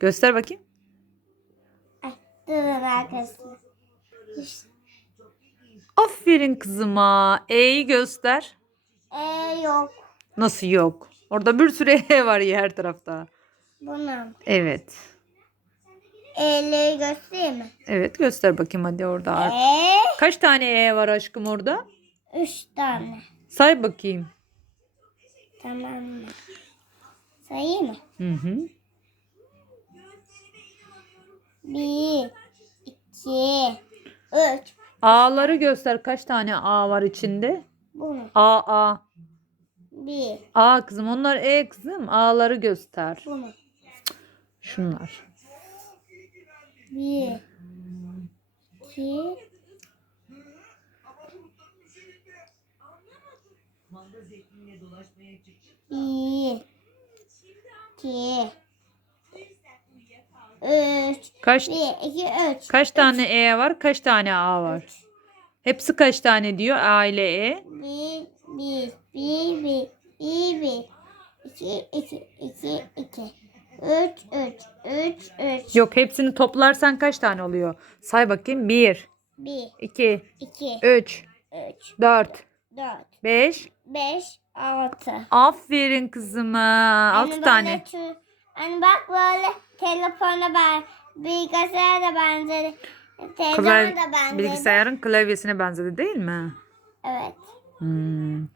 Göster bakayım. Ay, durun. İşte. Aferin kızıma. E'yi göster. Ee, yok. Nasıl yok? Orada bir sürü E var ya her tarafta. Bunun. Evet. E'leri göstereyim mi? Evet göster bakayım hadi orada. Ee, Kaç tane E var aşkım orada? üç tane. Say bakayım. Tamam mı? Sayayım mı? Hı hı. Bir, iki, üç. A'ları göster. Kaç tane A var içinde? Bunu. A A. Bir, A kızım onlar E kızım. A'ları göster. bunu. Şunlar. Bir, iki, bir, iki, üç. Kaç Bir, iki, üç. kaç tane E var? Kaç tane A var? Hepsi kaç tane diyor A ile E? Bir, bir, bir, bir, bir, bir. İki, iki, iki, iki. Üç, üç, üç, üç. Yok hepsini toplarsan kaç tane oluyor? Say bakayım. 1, Bir, 2, iki, 3, üç, 4, dört, 5. beş, altı. Aferin kızıma. 6 Hani tane. böyle Hani bak böyle telefona ben bilgisayara da benzedi. Klavye, da benzedi. bilgisayarın klavyesine benzedi değil mi? Evet. Hmm.